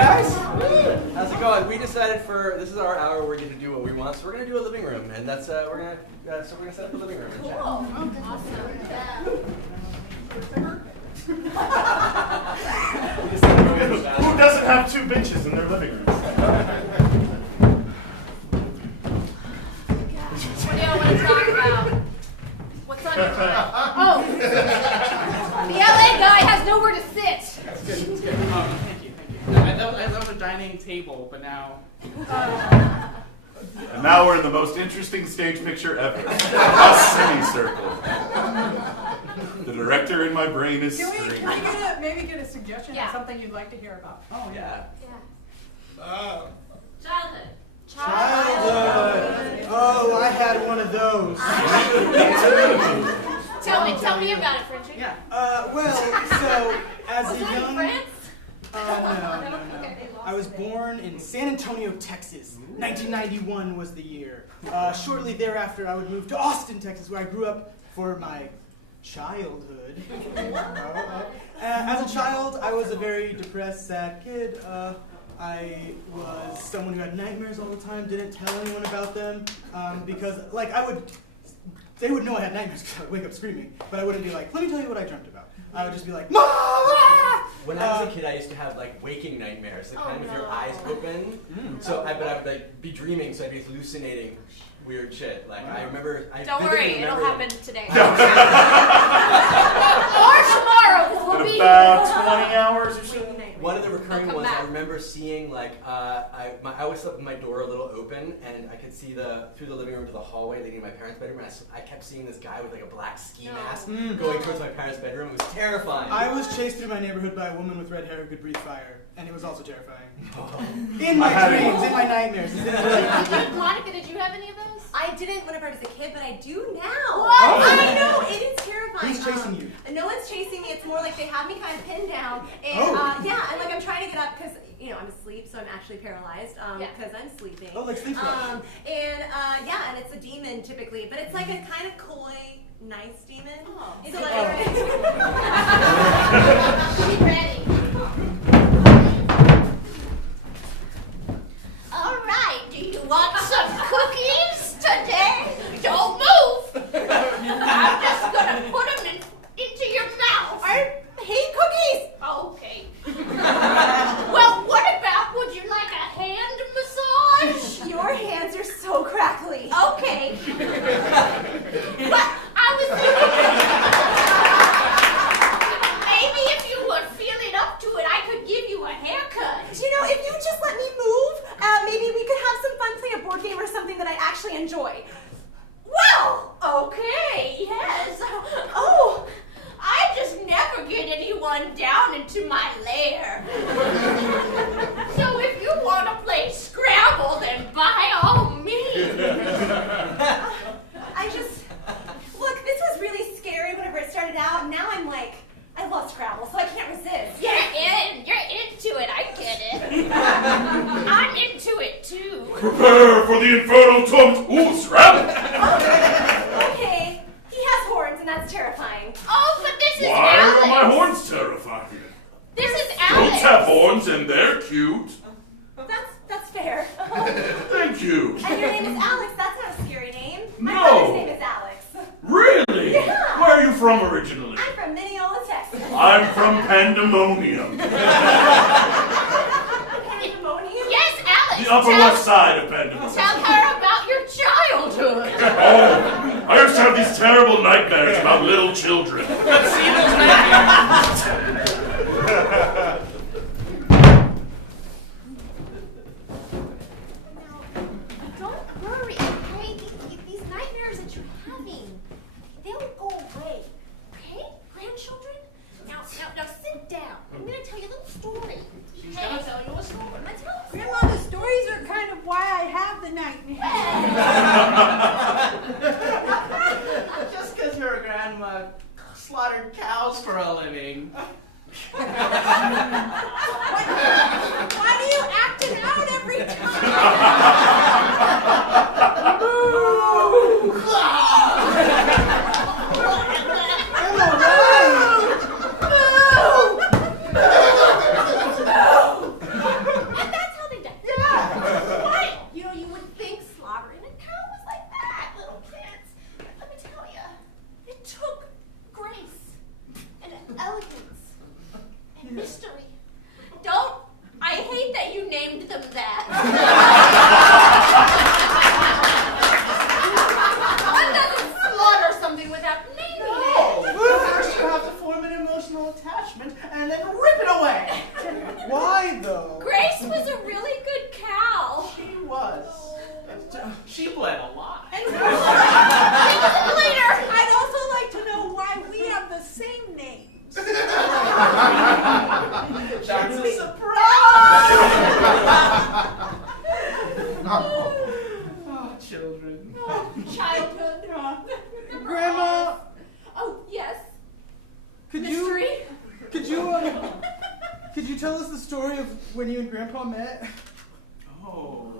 guys. How's it going? We decided this is our hour where we get to do what we want, so we're gonna do a living room, and that's we're gonna set up a living room. Cool. Awesome. Who doesn't have 2 benches in their living room? What do y'all want to talk about? What's on your mind? Oh, the LA guy has nowhere to sit. That's good. That's good. Thank you. That was a dining table, but now. And now we're in the most interesting stage picture ever. A semicircle. The director in my brain is screaming. Can we maybe get a suggestion Yeah. of something you'd like to hear about? Oh yeah. Childhood. Childhood. Oh, I had one of those. Tell me about it, Frenchie. Yeah. Well, so as Was a that in young, France? no. Okay. I was born in San Antonio, Texas. 1991 was the year. Shortly thereafter, I would move to Austin, Texas, where I grew up for my childhood. As a child, I was a very depressed, sad kid. I was someone who had nightmares all the time, didn't tell anyone about them, because, they would know I had nightmares because I would wake up screaming, but I wouldn't be like, let me tell you what I dreamt about. I would just be like, Mom! When I was a kid, I used to have waking nightmares, kind of with your eyes open. But I'd be dreaming, so I'd be hallucinating weird shit. I remember. Don't worry, it'll them. happen today. Or tomorrow, because we'll be About 20 hours or so. One of the recurring come ones, I back. remember seeing I always slept with my door a little open, and I could see through the living room to the hallway leading to my parents' bedroom. And I kept seeing this guy with a black ski mask going towards my parents' bedroom. It was terrifying. I was chased through my neighborhood by a woman with red hair who could breathe fire, and it was also terrifying. In my dreams, in my nightmares. Monica, did you have any of those? I didn't whenever I was a kid, but I do now. What? I know, it is terrifying. Who's chasing you? No one's chasing me. It's more like they have me kind of pinned down. And and I'm trying to get up because, I'm asleep, so I'm actually paralyzed because I'm sleeping. Oh, like sleep paralysis. And it's a demon typically, but it's like a kind of coy, nice demon. Oh. So Be ready. All right, do you want some cookies today? Don't move. I'm just gonna put them into your mouth. I hate cookies. Okay. Well, what about, would you like a hand massage? Your hands are so crackly. Okay. But I was thinking, maybe if you were feeling up to it, I could give you a haircut. If you would just let me move, maybe we could have some fun, play a board game or something that I actually enjoy. Well, okay, yes. Oh, I just never get anyone down into my lair. So if you want to play Scrabble, then by all means. Look, this was really scary whenever it started out, and now I love Scrabble, so I can't resist. You're into it, I get it. I'm into it too. Prepare for the infernal torment. Ooh, Scrabble! Okay, he has horns, and that's terrifying. Oh, but this is Why Alex. are my horns terrifying? This is Goats Alex. have horns and they're cute. That's fair. Thank you. And your name is Alex. That's not a scary name. My No. brother's name is Alex. Really? Yeah. Where are you from originally? I'm from Mineola, Texas. I'm from Pandemonium. Pandemonium? Yes, Alex. The Upper West Side of Pandemonium. Tell her about your childhood. Oh, I used to have these terrible nightmares about little children. Let's see those nightmares. Don't worry, okay? These nightmares that you're having, they'll go away. Okay, grandchildren? Now sit down. I'm going to tell you a little story. She's gonna tell you a story. I'm going to tell you a story. Grandma, the stories are kind of why I have the nightmares. Just because your grandma slaughtered cows for a living. Why do you act it out every time? you named them that. One doesn't slaughter something without naming No. it. First you have to form an emotional attachment and then rip it away. Why though? Grace was a really good cow. She was. She bled a lot. She was a bleeder. I'd also like to know why we have the same names. That's a surprise. Oh, children. Oh, childhood. Remember Grandma, Oz? Oh, yes. could Mystery? could you tell us the story of when you and Grandpa met? Oh,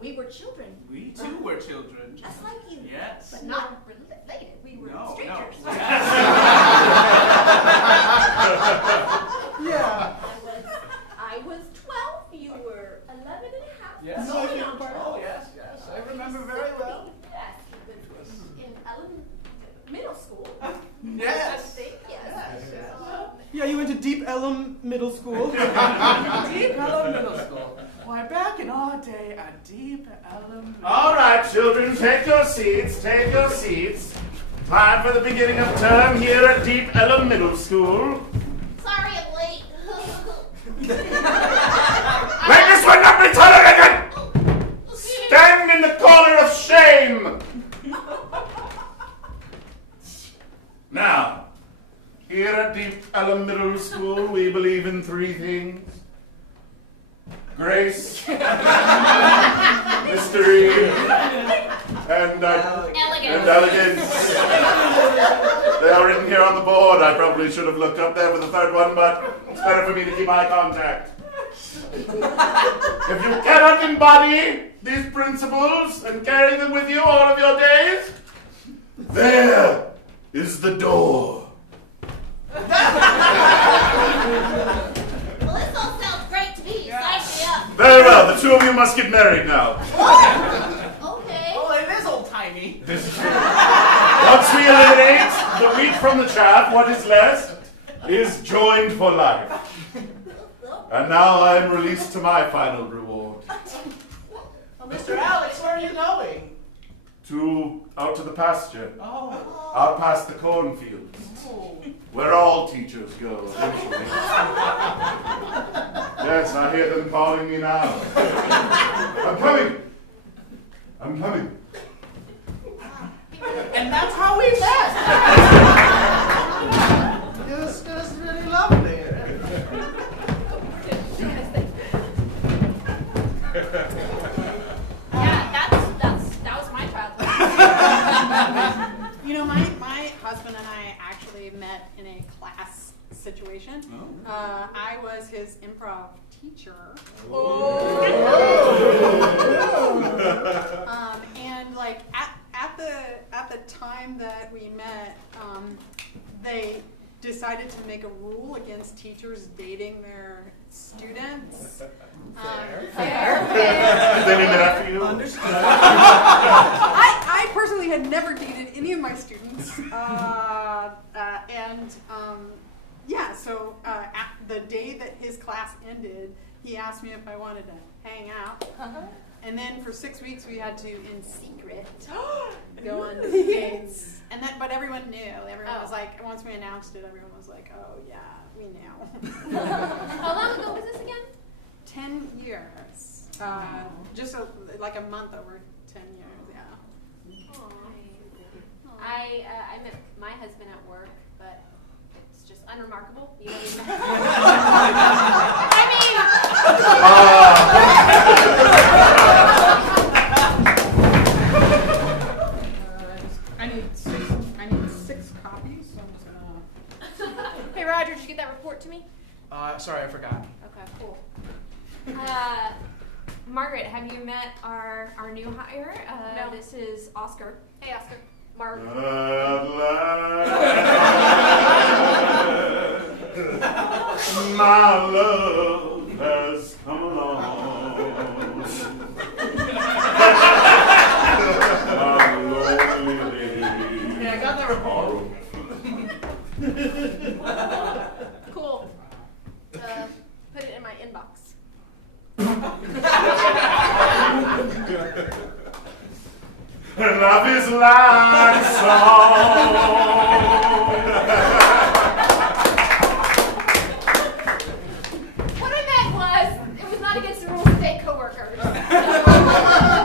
We were children. we too were children. Just like you. Yes. But not related. We were No, strangers. no. Yeah. I was 12. You were 11 and a half. Yes. Going on Oh, yes, yes. I remember very well. Yes. It was in middle school. Yes. I think, yes. Yes. Yeah, you went to Deep Ellum Middle School. Deep Ellum Middle School. Why, back in our day, a Deep Ellum. All right, children, take your seats. Take your seats. Time for the beginning of term here at Deep Ellum Middle School. Sorry I'm late. Let this one not be tolerated! Okay. Stand in the corner of shame! Now, here at Deep Ellum Middle School, we believe in three things: grace, mystery, and elegance. They are written here on the board. I probably should have looked up there for the third one, but it's better for me to keep eye contact. If you cannot embody these principles and carry them with you all of your days, there is the door. Well, this all sounds great to me. Sign me up. Very well, the two of you must get married now. Okay. Oh, it is old-timey. Once we eliminate the wheat from the chaff, what is left is joined for life. And now I am released to my final reward. Oh, Mr. Alex, where are you going? Out to the pasture, Oh. out past the cornfields, where all teachers go eventually. Yes, I hear them calling me now. I'm coming. I'm coming. And that's how we met. Yes, that's really lovely. Yeah, that was my childhood. You know, my husband and I actually met in a class situation. I was his improv teacher. And like at the time that we met, they decided to make a rule against teachers dating their students. Fair. Then he met after you. Understood. I personally had never dated any of my students, so at the day that his class ended, he asked me if I wanted to hang out, and then for 6 weeks we had to, in secret, go on dates. And but everyone knew. Everyone was like, once we announced it, everyone was like, "Oh yeah, we knew." How long ago was this again? 10 years. Just like a month over 10 years, yeah. I met my husband at work, but it's just unremarkable. You know what I need 6 copies, so I'm just gonna. Hey Roger, did you get that report to me? Sorry, I forgot. Okay, cool. Margaret, have you met our new hire? No. This is Oscar. Hey, Oscar. Mark. At last, my love has come along. My lonely lady. Yeah, I got that report. Cool. Put it in my inbox. Love is like a song. What I meant was, it was not against the rules to date coworkers.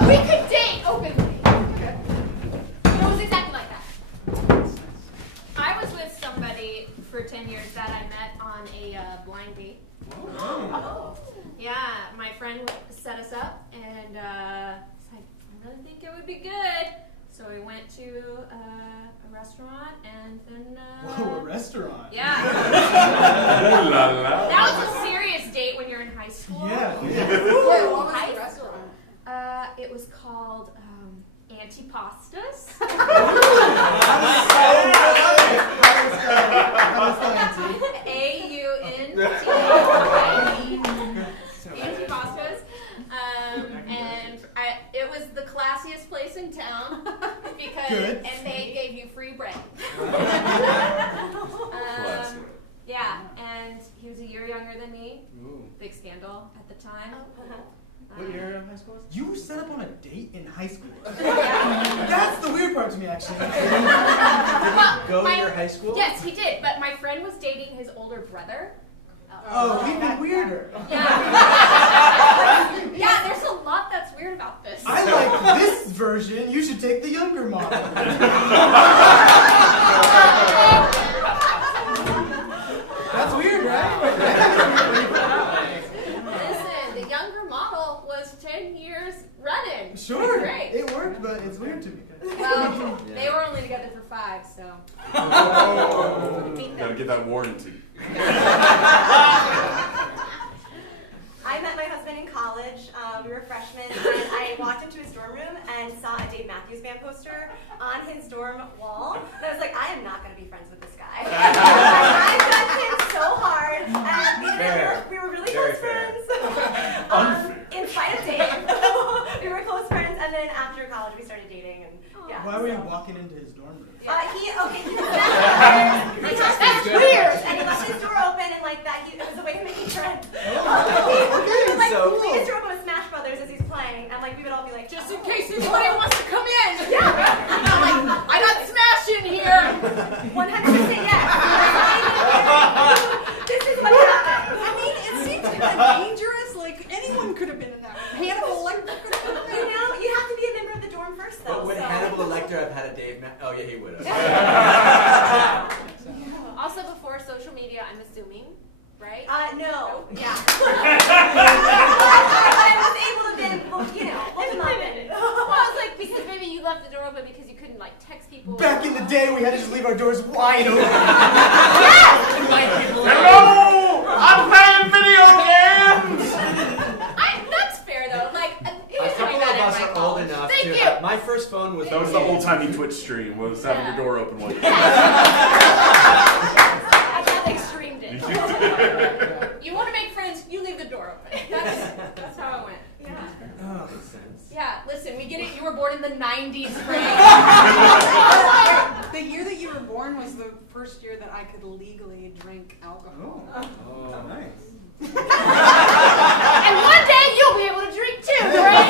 We could date openly. It was exactly like that. I was with somebody for 10 years that I met on a blind date. Oh. Yeah, my friend set us up, and it's like, I really think it would be good. So we went to a restaurant, and then Whoa, a restaurant. yeah. Ooh la la. That was a serious date when you're in high school. Yeah. Wait, what was High the restaurant? It was called Antipastas. Antipastas. And it was the classiest place in town because Good. and they gave you free bread. Yeah, and he was a year younger than me. Ooh. Big scandal at the time. What year of high school was it? You were set up on a date in high school. That's the weird part to me, actually. Did he go to your high school? Yes, he did. But my friend was dating his older brother. Oh, even weirder. Yeah. Yeah, there's a lot that's weird about this. I like this version. You should take the younger model. That's weird, right? Listen, the younger model was 10 years running. Sure, Great. it worked, but it's weird to me. Well, they were only together for 5, so. Gotta get that warranty. I met my husband in college. We were freshmen, and I walked into his dorm room and saw a Dave Matthews Band poster on his dorm wall. And I was like, I am not going to be friends with this guy. I judged him so hard, and we were really Very close fair. friends. In spite of Dave, we were close friends, and then after college we started dating, and yeah. Why were you so. walking into his dorm room? He was that's weird, and he left his door open, and like that, it was a way of making friends. He would like So leave his door open with Smash Brothers as he's playing, and like we would all be like, Just in case anybody wants to come in. yeah, I'm like, I got Smash in here. 100% yes. This is what happened. I mean, it seems kind of dangerous. Like, anyone could have been in that room. Hannibal Lecter could have been in You there. know, you have to be a member of the dorm first, though. But would so. Hannibal Lecter have had a Dave Oh, yeah, he would have. Also, before social media, I'm assuming, right? No. Yeah. I was able to then, you know, open up and. Well, I was like, because maybe you left the door open because you couldn't like text people. Back in the day, we had to just leave our doors wide open. Hello! I'm playing video games! That's fair though. Like, he A was doing couple that of in us my are old college. enough Thank to. you. My first phone was. That was the whole time you Twitch stream, was having your door open one day. I got the extreme did. You want to make friends, you leave the door open. That's how it went. Yeah. Makes sense. Yeah, listen, we get it. You were born in the 90s, Frank. The year that you were born was the first year that I could legally drink alcohol. Oh, nice. And one day you'll be able to drink too, right?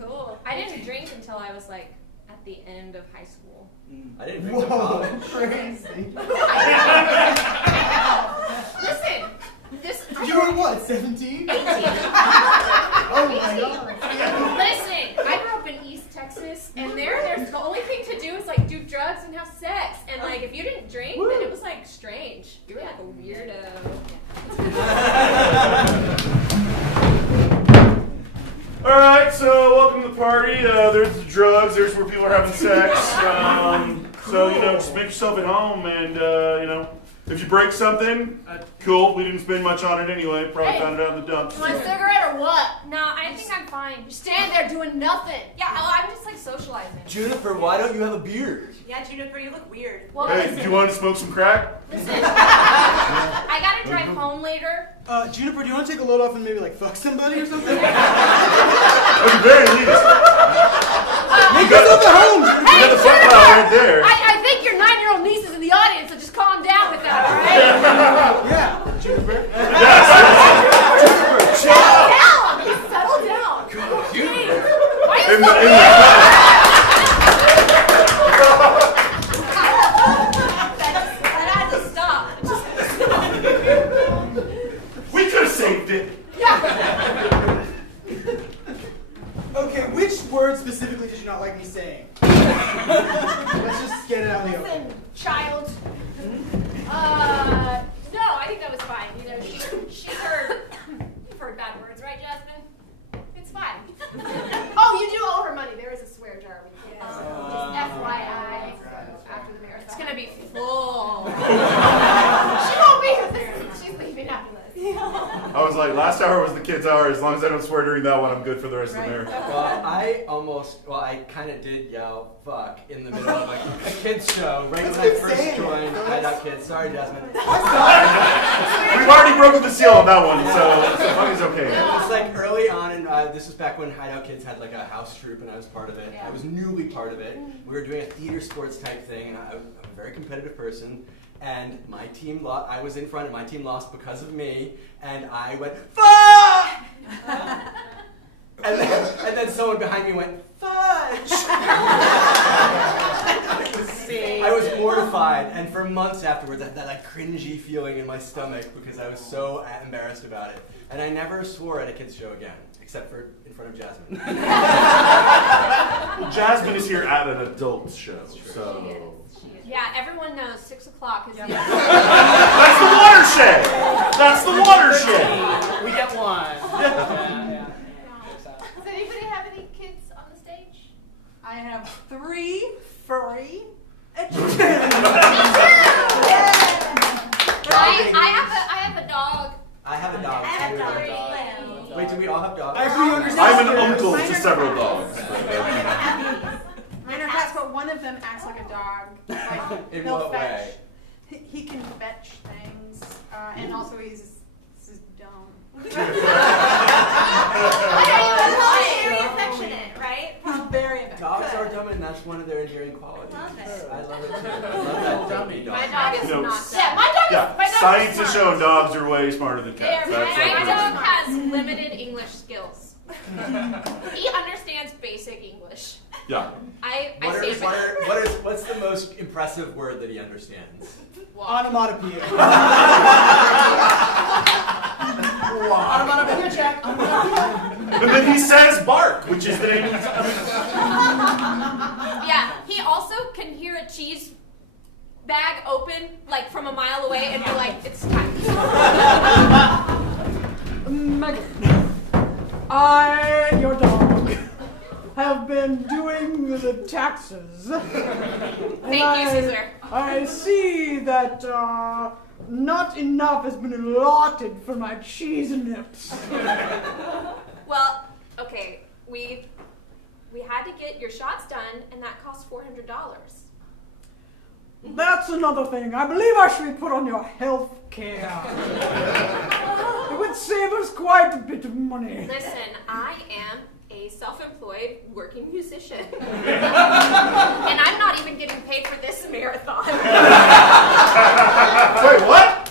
Cool. I didn't drink until I was like at the end of high school. I didn't drink till Whoa, college. crazy. Listen, You were what, 17? 18. Oh my god. Listen, I grew up in East Texas, and there's the only thing to do is like do drugs and have sex, and like if you didn't drink, then it was like strange. You were like a weirdo. Alright, so welcome to the party. There's the drugs, there's where people are having sex. So, you know, just make yourself at home and, you know, if you break something, cool. We didn't spend much on it anyway. Probably Hey. found it out in the dumps. You want a cigarette or what? No, I think I'm fine. You stand there doing nothing. Yeah, I'm just like socializing. Juniper, why don't you have a beard? Yeah, Juniper, you look weird. Well, Hey, listen, do you want to smoke some crack? listen. I gotta drive home later. Juniper, do you want to take a load off and maybe like fuck somebody or something? At the very least. Make yourself at home, Juniper. You got the front pile right there. I think your 9-year-old niece is in the audience, so just calm down with that, all right? like, last hour was the kids' hour. As long as I don't swear during that one, I'm good for the rest of the Right. marathon. Well, I kind of did yell "fuck" in the middle of like a kids show right when Let's I keep first saying it. joined Hideout Kids. Sorry, Jasmine. We've already broken the seal on that one, so fuck is okay. It's like early on, and this was back when Hideout Kids had like a house troupe, and I was part of it. I was newly part of it. We were doing a theater sports type thing, and I'm a very competitive person. And my team lost. I was in front, and my team lost because of me. And I went fuck, and then someone behind me went fudge. I was mortified, and for months afterwards, I had that like cringy feeling in my stomach because I was so embarrassed about it. And I never swore at a kids show again, except for in front of Jasmine. Well, Jasmine is here at an adult show, so. Yeah, everyone knows 6 o'clock is the That's the watershed! That's the watershed! We get one. Yeah. Does anybody have any kids on the stage? I have 3 furry. I have a dog. I have a dog. I have a too. dog. Wait, do we all have dogs? I have 3 younger sisters. I'm an uncle to several dogs. Mine are cats, but one of them acts like a dog. Like, In he'll what fetch. way? He can fetch things, and also he's dumb. Very affectionate, right? He's very affectionate. Dogs are dumb, and that's one of their endearing qualities. Love it. I love it too. I love that dummy dog. My dog is No. not dumb. My dog Yeah, my dog science is has smart. shown dogs are way smarter than cats. My That's like dog has limited English skills. He understands basic English. Yeah. What's the most impressive word that he understands? Onomatopoeia. Onomatopoeia check. And then he says bark, which is the name of his. Yeah, he also can hear a cheese bag open like from a mile away and be like, it's time. Megan, your dog, have been doing the taxes. Thank you, Caesar. I see that not enough has been allotted for my cheese nips. Well, okay, we had to get your shots done, and that cost $400. That's another thing. I believe I should be put on your health care. It would save us quite a bit of money. Listen, I am a self-employed working musician. And I'm not even getting paid for this marathon. Wait, what?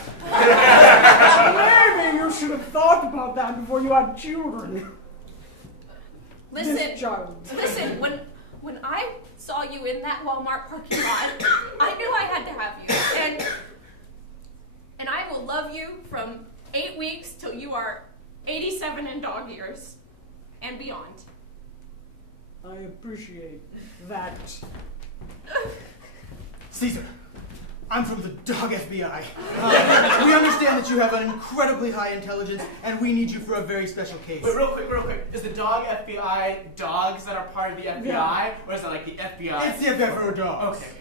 Maybe you should have thought about that before you had children. This child. Listen, when I saw you in that Walmart parking lot, I knew I had to have you. And I will love you from 8 weeks till you are 87 in dog years and beyond. I appreciate that. Caesar, I'm from the Dog FBI. We understand that you have an incredibly high intelligence, and we need you for a very special case. Wait, real quick. Is the dog FBI dogs that are part of the FBI, or is it like the FBI? It's the FBI for dogs. Okay.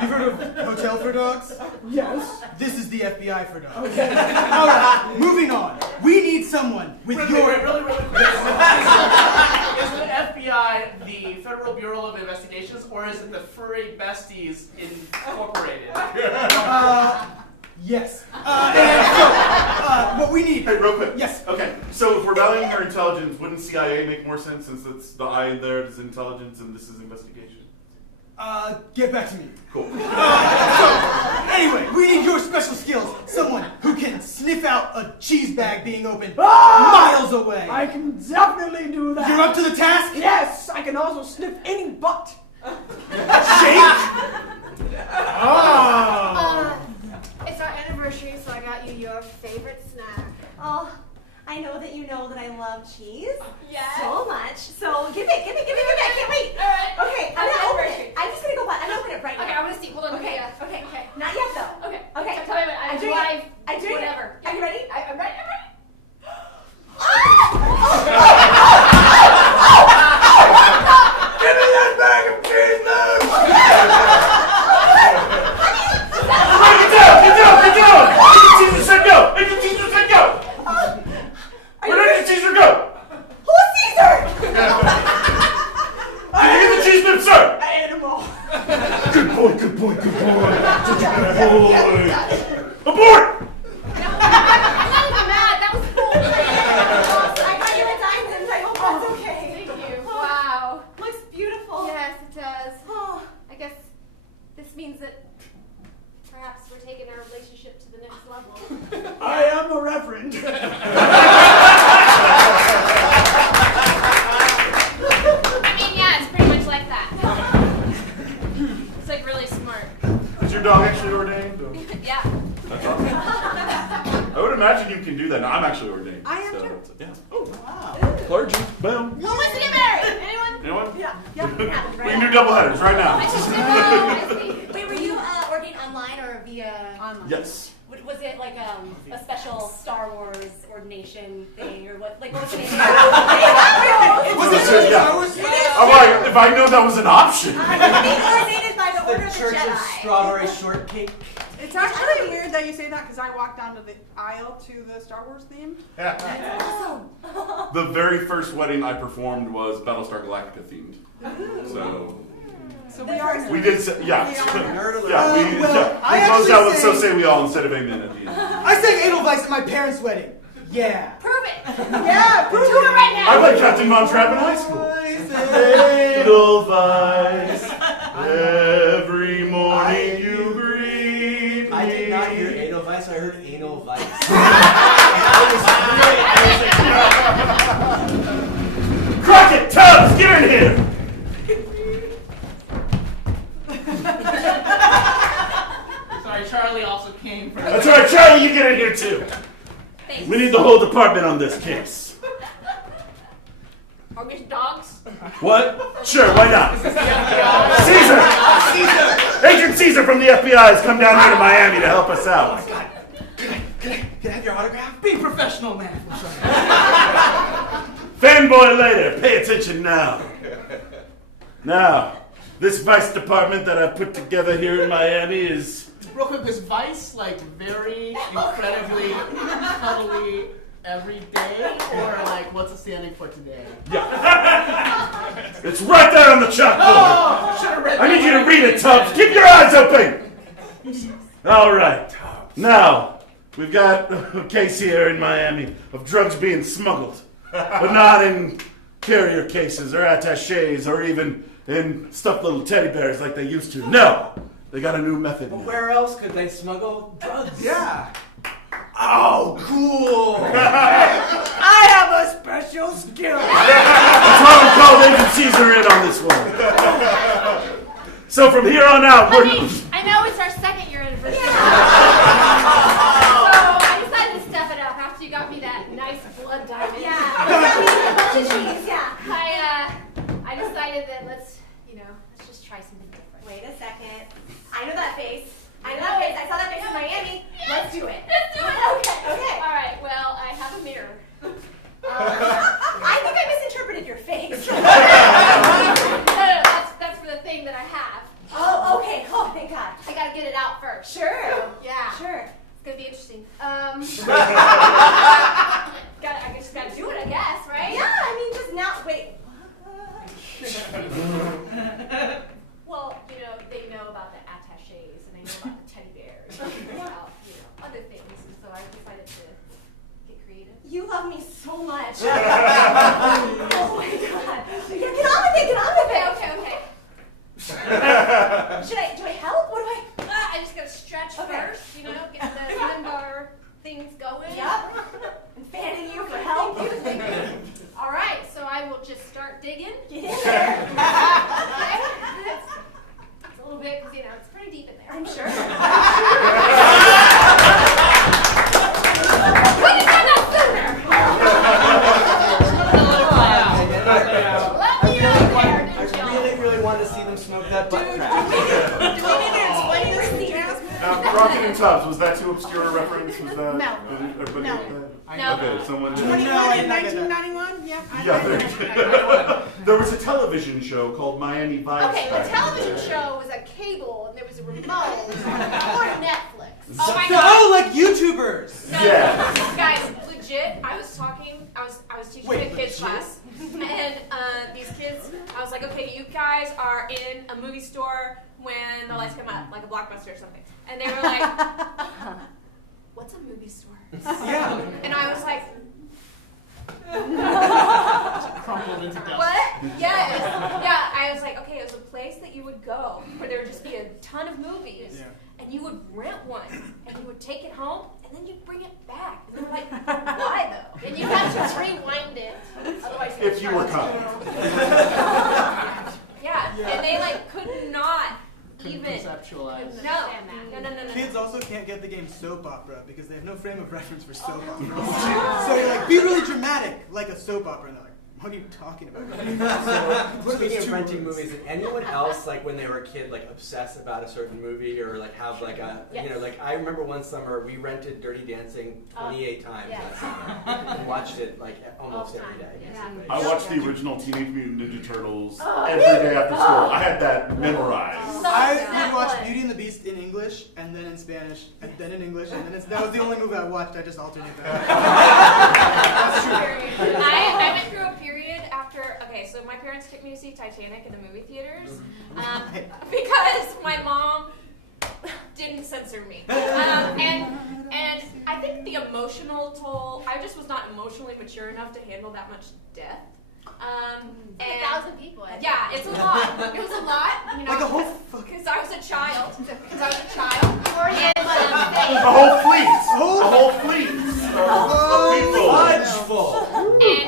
You've heard of Hotel for Dogs? Yes. This is the FBI for dogs. Okay. All right, moving on. We need someone with Really your... quick. Is the FBI the Federal Bureau of Investigations, or is it the Furry Besties Incorporated? Yes. What we need... Hey, real quick. Yes. Okay, so if we're valuing our intelligence, wouldn't CIA make more sense since it's the I there is intelligence and this is investigation? Get back to me. Cool. Anyway, we need your special skills. Someone who can sniff out a cheese bag being opened miles away. I can definitely do that. You're up to the task? Yes, I can also sniff any butt. Shake? It's our anniversary, so I got you your favorite snack. Oh, I know that you know that I love cheese. Yes. So much. So give it. I can't wait. Okay, I'm gonna open it. I'm just gonna go. I'm gonna open it right now. Okay, I want to see. Hold on. Okay. Not yet though. Okay. Okay. Tell me what I'm doing it. I'm doing whatever. it. Are you ready? I'm ready. Give me that bag of cheese now! Get down! Get the teacher said go! Abort! I'm not even mad. That was cool. I got you a diamond. I hope that's okay. Thank you. Wow. Looks beautiful. Yes, it does. Oh. I guess this means that perhaps we're taking our relationship to the next level. I am a reverend. I mean, yeah, it's pretty much like that. It's like really smart. Is your dog actually ordained? Or? Yeah. That's awesome. I would imagine you can do that. No, I'm actually ordained. I am so too. Yeah. Oh, wow. Clergy. Boom. Who wants to get married? Anyone? You know what? Yeah. We can do double headers right I now. just did that. I see. Wait, were you ordained online or via? Online. Yes. Was it like a special Star Wars ordination thing or what? Like what was it? Was it really Star Wars? I'm like, if I know that was an option. Being ordained by the Order The of the Church Jedi. of Strawberry Shortcake. It's actually weird that you say that because I walked down to the aisle to the Star Wars theme. The very first wedding I performed was Battlestar Galactica themed. So we are. We did, yeah. Nerd alert. Yeah, we, well, yeah. I We closed actually out with sang- So Say We All instead of Amen at the end. I sang Edelweiss at my parents' wedding. Yeah. Prove it. Yeah, Do it right I now. played Captain Von Trapp in high school. Edelweiss, every morning you greet me. I did not hear Edelweiss, I heard anal vice. Crockett, Tubbs, get in here! Sorry, Charlie also came for That's right, Charlie, you get in here too. Thanks. We need the whole department on this case. Are we dogs? What? Sure, why not? Caesar! Agent Caesar from the FBI has come down here to Miami to help us out. Can I have your autograph? Be professional, man. Fanboy later, pay attention now. Now, this vice department that I put together here in Miami is... Real quick, is Vice like very incredibly cuddly every day, or like what's it standing for today? Yeah. It's right there on the chalkboard. Oh, should have read I that need you to one. read it, Tubbs. Keep your eyes open. All right. Now, we've got a case here in Miami of drugs being smuggled, but not in carrier cases or attachés or even in stuffed little teddy bears like they used to. No, they got a new method But now. where else could they smuggle drugs? Yeah. Oh, cool. I have a special skill. That's why we called Agent Caesar in on this one. So from here on out, we're... Honey, I know it's our second year anniversary. So I decided to step it up after you got me that nice blood diamond. I decided that let's just try something different. Wait a second. I know that face. I know that face. I saw that face in Miami. Let's do it. Let's do it. Okay. All right. Well, I have a mirror. I think I misinterpreted your face. No, that's for the thing that I have. Oh, okay. Oh, thank God. I gotta get it out first. Sure. Yeah. Sure. It's gonna be interesting. I just gotta do it, I guess, right? Yeah, I mean, just now. Wait. Well, they know about the attachés and they know about the teddy bears and they know about, other things. And so I decided to get creative. You love me so much. Oh my God. Yeah, get on with it. Get on with it. Okay. Do I help? What do I? I just gotta stretch Okay. first, get the lumbar things going. Yep. I'm fanning you for help. All right, so I will just start digging. Get in there. Okay. It's a little bit, because, it's pretty deep in there. I'm sure. When did that not sooner? Let me in there, I didn't y'all? really wanted to see them smoke that butt crack. Do we need to explain this to you? Crockett and Tubbs, was that too obscure a reference? Was that... No. Everybody No. get that? No. Okay, someone... 21 in No, I didn't get 1991? Yep. Yeah, there was a television show called Miami Vice. Okay, back the in television day. show was a cable, and there was a remote, or Netflix. Oh my Oh, God. like YouTubers. Yeah. Guys, legit, I was teaching Wait, a kids legit? class, and these kids, I was like, okay, you guys are in a movie store when they're realize come out like a Blockbuster or something, and they were like, "What's a movie store?" Yeah. And I was like, Crumpled into dust. "What?" Yes. Yeah. I was like, "Okay, it was a place that you would go where there would just be a ton of movies, Yeah. and you would rent one, and you would take it home, and then you'd bring it back." And they were like, "Why though?" And you had to rewind it. Otherwise, If you were kind. Yeah. And they like could not even Conceptualize. No. Kids also can't get the game soap opera because they have no frame of reference for soap opera. So you're like, be really dramatic, like a soap opera, and they're like, what are you talking about? Speaking of two renting words? movies, did anyone else like when they were a kid like obsess about a certain movie or like have like a Yes. you know like I remember one summer we rented Dirty Dancing 28 times yes. that summer and watched it like almost every day. Yeah. I watched the original Teenage Mutant Ninja Turtles every day after school. I had that memorized. I That would watch one. Beauty and the Beast in English, and then in Spanish, and then in English, and then that was the only movie I watched. I just alternated that. I went through a period after. Okay, so my parents took me to see Titanic in the movie theaters because my mom didn't censor me, and I think the emotional toll. I just was not emotionally mature enough to handle that much death. And 1,000 people. I yeah, it's a lot. It was a lot, you know. Like a whole fuck. Because I was a child. And, A whole fleet. A whole fleet of people. And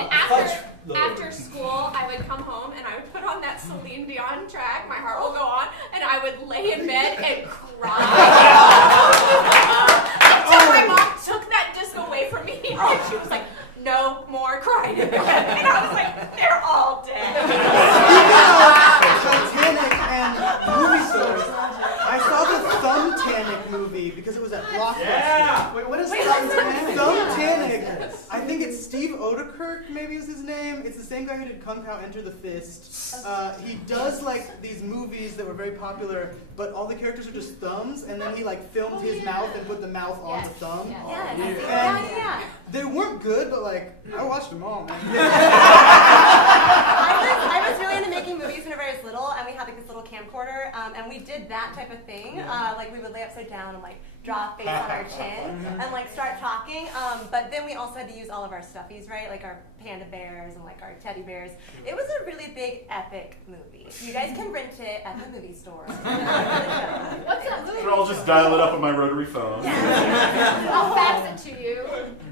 after school, I would come home and I would put on that Celine Dion track, My Heart Will Go On, and I would lay in bed and cry. Until my mom took that disc away from me and she was like, no more crying in bed. And I was like, they're all dead. Titanic and movie stores. I saw the Thumbtanic movie because it was at Blockbuster. Yeah. Wait, what is Thumbtanic? Thumbtanic. I think it's Steve Odekirk, maybe is his name. It's the same guy who did Kung Pao Enter the Fist. He does like these movies that were very popular, but all the characters are just thumbs, and then he like filmed his mouth and put the mouth on the thumb. Yeah. They weren't good, but like I watched them all, man. I was really into making movies whenever I was little, and we had like this little camcorder, and we did that type of thing. Like we would lay upside down and like draw a face on our chin and like start talking. But then we also had to use all of our stuffies, right? Like our panda bears and like our teddy bears. It was a really big, epic movie. You guys can rent it at the movie store. What's that movie? I'll just dial it up on my rotary phone. I'll fax it to you.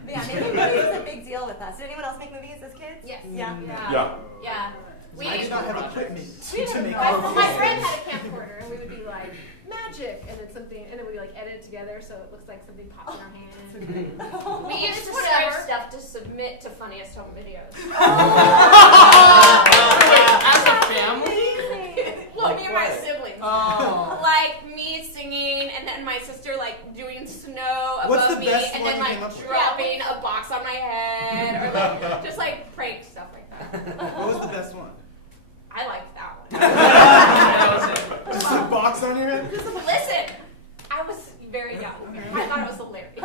Yeah, making movies is a big deal with us. Did anyone else make movies as kids? Yes. Yeah. Yeah. Yeah. I did not have equipment We to had, make my friend movies. had a camcorder, and we would be like, magic, and then something, and then we like edit it together so it looks like something pops in our hand. We used to Whatever. search stuff to submit to Funniest Home Videos. As a family? Well, Like me and my what? siblings. Oh. Like me singing, and then my sister like doing snow What's above the me, best and one then you like came up with? dropping a box on my head, or like just like prank stuff like that. What was the best one? I liked that one. That was it. Just a box on your head? Listen, I was very young. I thought it was hilarious. I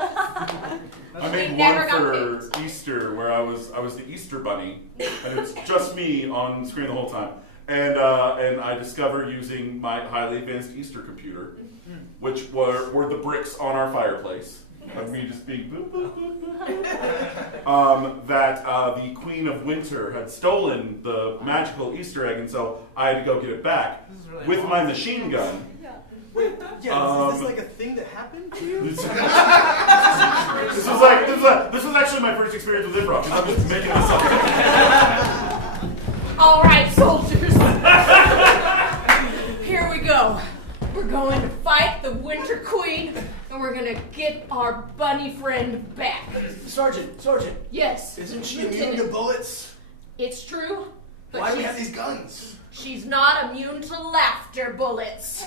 They made never one got for picked. Easter where I was the Easter bunny, and it's just me on screen the whole time. And I discovered using my highly advanced Easter computer, which were the bricks on our fireplace, of me just being boop, boop, boop, boop, that the Queen of Winter had stolen the magical Easter egg, and so I had to go get it back This is really with my machine gun. Yeah, is this like a thing that happened to you? This was actually my first experience with improv, because I'm just making this up. All right, soldiers. Here we go. We're going to fight the Winter Queen, and we're gonna get our bunny friend back. Sergeant. Yes. Isn't she Lieutenant. immune to bullets? It's true, but Why do we have these guns? she's not immune to laughter bullets.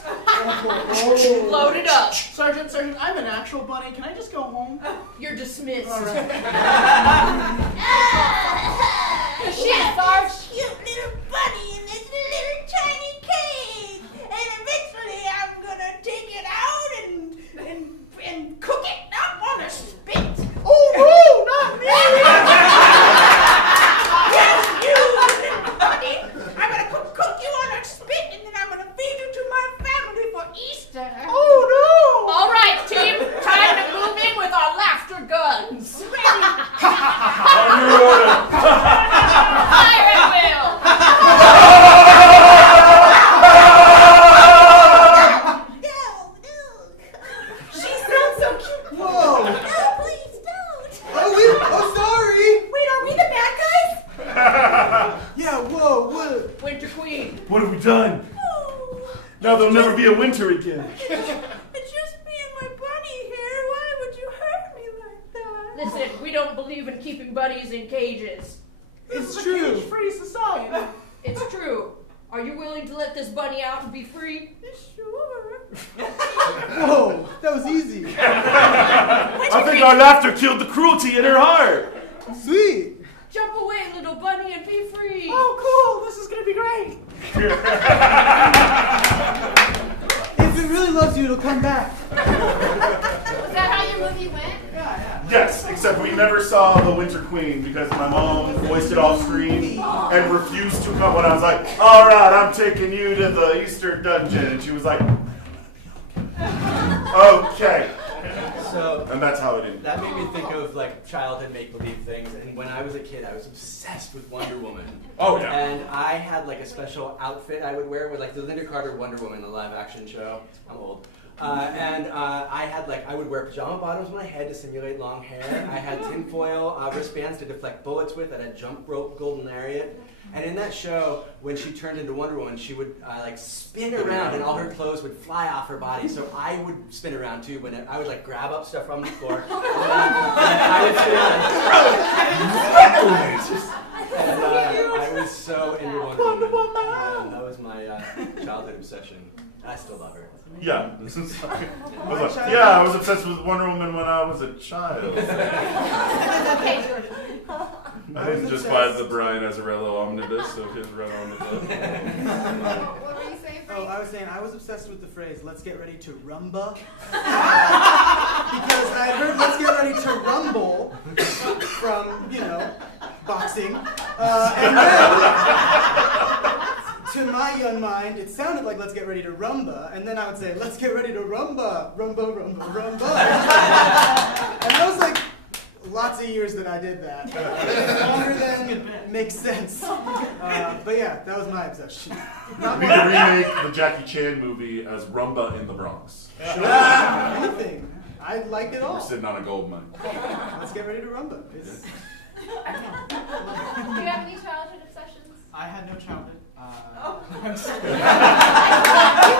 Load it up. Sergeant, I'm an actual bunny. Can I just go home? You're dismissed. All right. She's our cute little bunny in this little tiny cage, and eventually I'm gonna take it out and cook it up on a spit. Oh no, not me! Yes, you little bunny! I'm gonna cook you on a spit, and then I'm gonna feed you to my family for Easter. There'll never be a winter again. It's just me and my buddy here. Why would you hurt me like that? Listen, we don't believe in keeping buddies in cages. It's true. Free society. It's true. Are you willing to let this bunny out and be free? Sure. Whoa, that was easy. I think our laughter killed the cruelty in her heart. Sweet. Jump away, little bunny, and be free. Oh, cool. This is gonna be great. If it really loves you, it'll come back. Was that how your movie went? Yes, except we never saw The Winter Queen because my mom voiced it off screen and refused to come when I was like, all right, I'm taking you to the Easter dungeon. And she was like, okay. So And that's how it ended. that made me think of like childhood make-believe things. And when I was a kid, I was obsessed with Wonder Woman. Oh, yeah. And I had like a special outfit I would wear with like the Linda Carter Wonder Woman, the live-action show. I'm old. I had like, I would wear pajama bottoms on my head to simulate long hair. I had tinfoil wristbands to deflect bullets with. I had jump rope golden lariat. And in that show, when she turned into Wonder Woman, she would like spin around and all her clothes would fly off her body. So I would spin around too. When I would like grab up stuff from the floor and I would spin around and I was so into Wonder Woman. That was my childhood obsession. I still love her. Yeah. I was I was obsessed with Wonder Woman when I was a child. Okay, Jordan. I didn't just buy the Brian Azzarello omnibus of his Red Omnibus. What were you saying, Frank? Oh, I was saying I was obsessed with the phrase "Let's get ready to rumba" because I heard "Let's get ready to rumble" from boxing, and then to my young mind, it sounded like "Let's get ready to rumba," and then I would say "Let's get ready to rumba, rumba, rumba, rumba," and that was like lots of years that I did that. Longer than makes sense. But yeah, that was my obsession. We need to remake the Jackie Chan movie as Rumba in the Bronx. Sure, anything. I like it We're all. sitting on a gold mine. Let's get ready to rumba. It's- Do you have any childhood obsessions? I had no childhood. You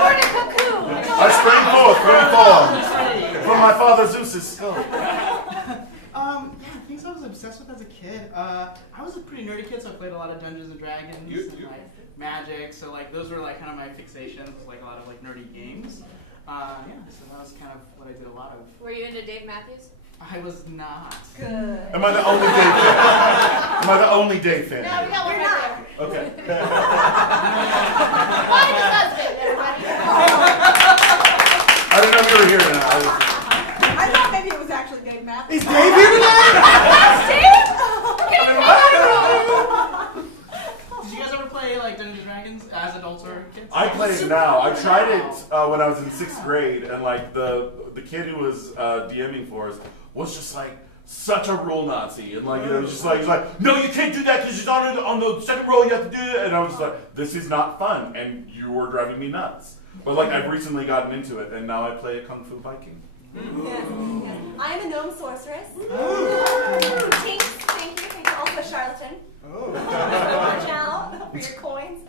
were in a cocoon. I sprang forth from my father Zeus's skull. Things I was obsessed with as a kid. I was a pretty nerdy kid, so I played a lot of Dungeons and Dragons and like Magic. So like those were like kind of my fixations, was like a lot of like nerdy games. So that was kind of what I did a lot of. Were you into Dave Matthews? I was not. Good. Am I the only Dave fan? Am I the only Dave fan? No, we got one right there. Okay. Monica's husband, everybody. I didn't know you were here tonight. I thought maybe it was actually Dave Matthews. Is Dave here tonight? Did you guys ever play like Dungeons and Dragons as adults or kids? I play it now. I tried it when I was in 6th grade, and like the kid who was DMing for us was just like such a rule Nazi, and like he's like, no, you can't do that because you're on the second roll. You have to do it, and I was just like, this is not fun, and you were driving me nuts. But like I've recently gotten into it, and now I play a Kung Fu Viking. Yes. I am a gnome sorceress. Tinks, thank you. Also a charlatan. Oh. Watch out for your coins.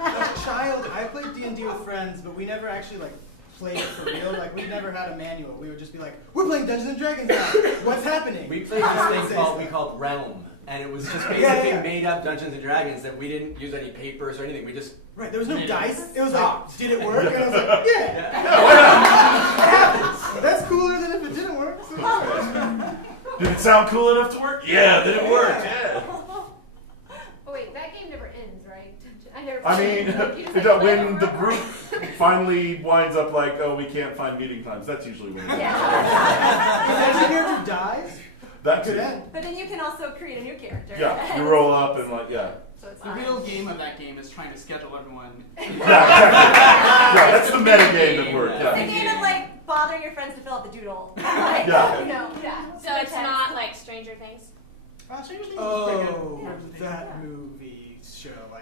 As a child, I played D&D with friends, but we never actually like played it for real. Like we never had a manual. We would just be like, "We're playing Dungeons and Dragons now. What's happening?" We played this thing we called Realm, and it was just basically made up Dungeons and Dragons that we didn't use any papers or anything. We just Right, there was no dice. It was Stopped. like, did it work? And I was like, yeah. It happens. That's cooler than if it didn't work. So Did it sound cool enough to work? Yeah, did it work? Yeah. Oh wait, that game never ends, right? I never. I mean, when the group finally winds up like, oh, we can't find meeting times, that's usually when it ends. if every character dies, That could too. end. But then you can also create a new character. Yeah, you roll up and like, yeah. So it's The real game of that game is trying to schedule everyone. Yeah, that's the meta game that works. It's a Yeah. game of like bothering your friends to fill out the doodle. Like, Yeah. So it's not like Stranger Things. Stranger Things is Oh, pretty good. that movie show I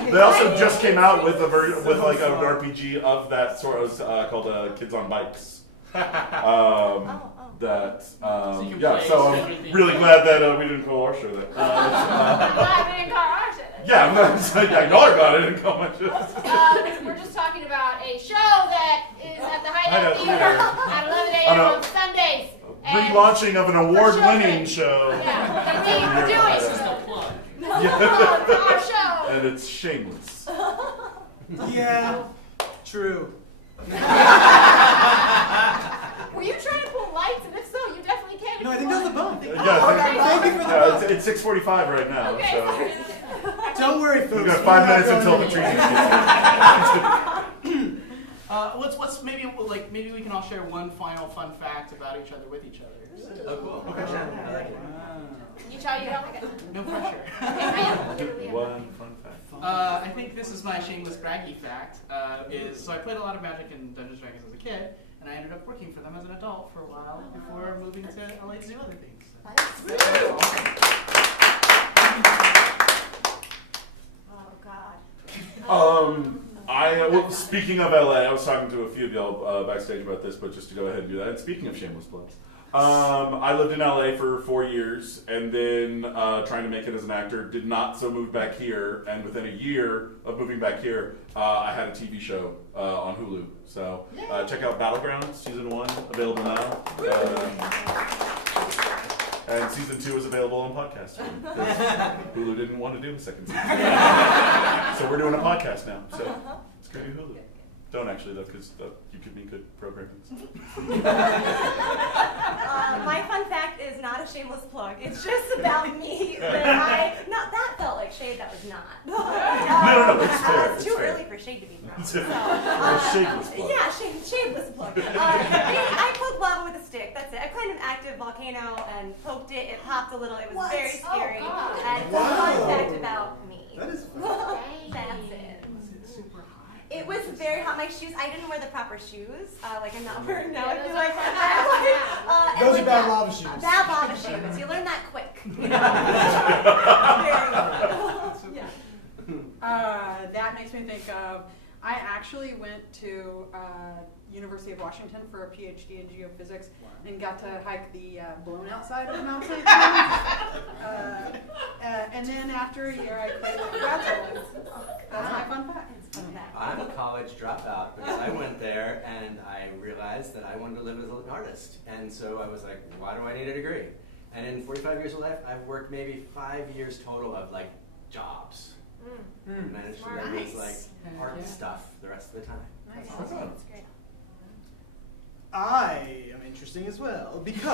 hate. They also just came out with a version with like an RPG of that sort of called Kids on Bikes. That you can yeah. play So I'm Stranger Things. really glad that we didn't call our show that. I'm glad we didn't call our shit. Yeah, y'all are about it. And come on, We're just talking about a show that is at the Hideout Theater at 11 a.m. on Sundays. Relaunching of an award-winning show. Yeah, that we do it. Our show. And it's shameless. Yeah, true. Were you trying to pull lights? And if so, you definitely can. No, I think that was a bump. Thank you for the bump. It's 6:45 right now. Okay, So. Don't worry, folks. We've got 5 minutes until the treaty. Maybe we can all share one final fun fact about each other with each other. Oh, cool. Okay. I like it. You tell you don't. No pressure. One fun fact. I think this is my shameless braggy fact. So I played a lot of Magic and Dungeons & Dragons as a kid, and I ended up working for them as an adult for a while before moving to LA to do other things. Oh God. Speaking of LA, I was talking to a few of y'all backstage about this, but just to go ahead and do that. And speaking of shameless plugs, I lived in LA for 4 years, and then trying to make it as an actor, did not, so moved back here. And within a year of moving back here, I had a TV show on Hulu. So check out Battlegrounds, season 1, available now. And season 2 is available on podcast. Hulu didn't want to do a second season. So we're doing a podcast now. So let's go do Hulu. Don't actually, though, because you could be good programming. My fun fact is not a shameless plug. It's just about me. That felt like shade. That was not. No, it's fair. It's too early for shade to be thrown. Shameless plug. Yeah, shameless plug. I poked lava with a stick. That's it. I climbed an active volcano and poked it. It popped a little. It was very scary. And it's a fun fact about me. That is fun. That's it. It was very hot. My shoes, I didn't wear the proper shoes. Like I'm not wearing now. I feel like those are bad lava shoes. Bad lava shoes. You learn that quick. That makes me think of, I actually went to University of Washington for a PhD in geophysics and got to hike the blown outside of Mount St. John. And then after a year, I played with graduates. That's my fun fact. I'm a college dropout because I went there and I realized that I wanted to live as an artist. And so I was like, why do I need a degree? And in 45 years of life, I've worked maybe 5 years total of like jobs. Managed to live with like art stuff the rest of the time. Nice. That's awesome. That's great. I am interesting as well because I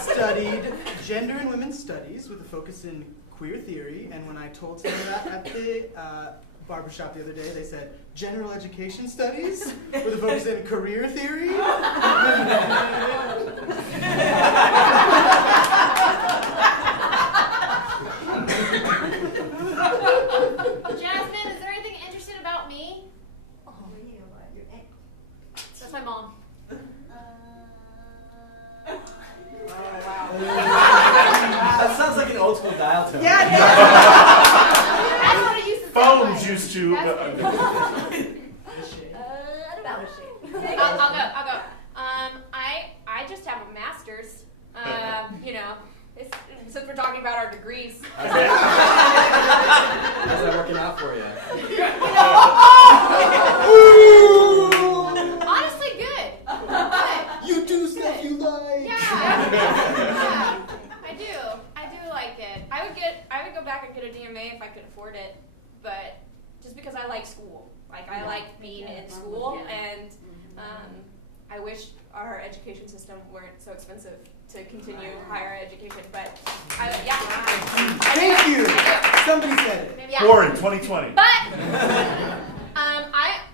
studied gender and women's studies with a focus in queer theory, and when I told someone that at the barbershop the other day, they said general education studies with a focus in career theory. Jasmine, is there anything interesting about me? Oh, you know what? That's my mom. That sounds like an old school dial tone. Yeah, That's what it used to Phones sound like. used to. I don't know shit. I'll go. I just have a master's. Since we're talking about our degrees. How's that working out for you? Honestly, good. You do stuff you like. Yeah, I do like it. I would go back and get a DMA if I could afford it, but just because I like school. Like I like being in school, and I wish our education system weren't so expensive to continue higher education. But Thank you. Somebody said it. Yeah. Boring 2020. But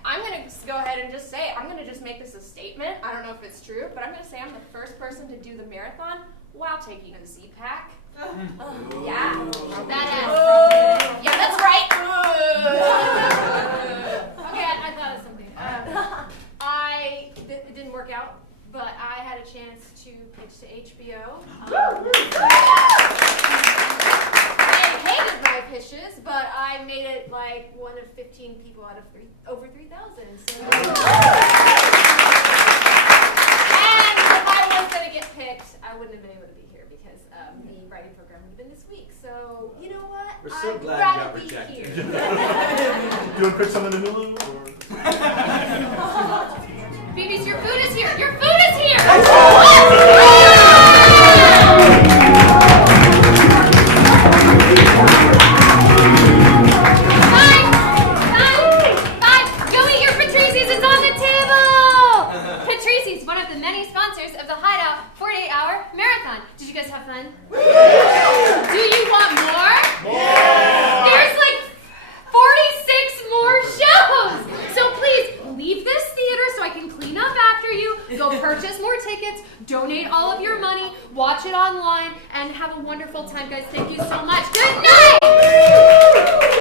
I'm gonna go ahead and just say I'm gonna just make this a statement. I don't know if it's true, but I'm gonna say I'm the first person to do the marathon while taking a Z-Pack. Yeah, badass. Yeah, that's right. Okay, I thought of something. It didn't work out, but I had a chance to pitch to HBO. They hated my pitches, but I made it like one of 15 people out of over 3,000. So. And picked, I wouldn't have been able to be here because the writing program would have been this week. So, you know what? We're so I'd glad rather you be got rejected. here. You want to pick something in Hulu? Or? Phoebes, your food is here! Your food is here! Fine! Go eat your Patrices, it's on the table! Patrices, one of the many sponsors of the Hideout 48-hour marathon. Did you guys have fun? Do you want more? There's like 46 more shows! So please, leave this theater so I can clean up after you, go purchase more tickets, donate all of your money, watch it online, and have a wonderful time, guys. Thank you so much. Good night!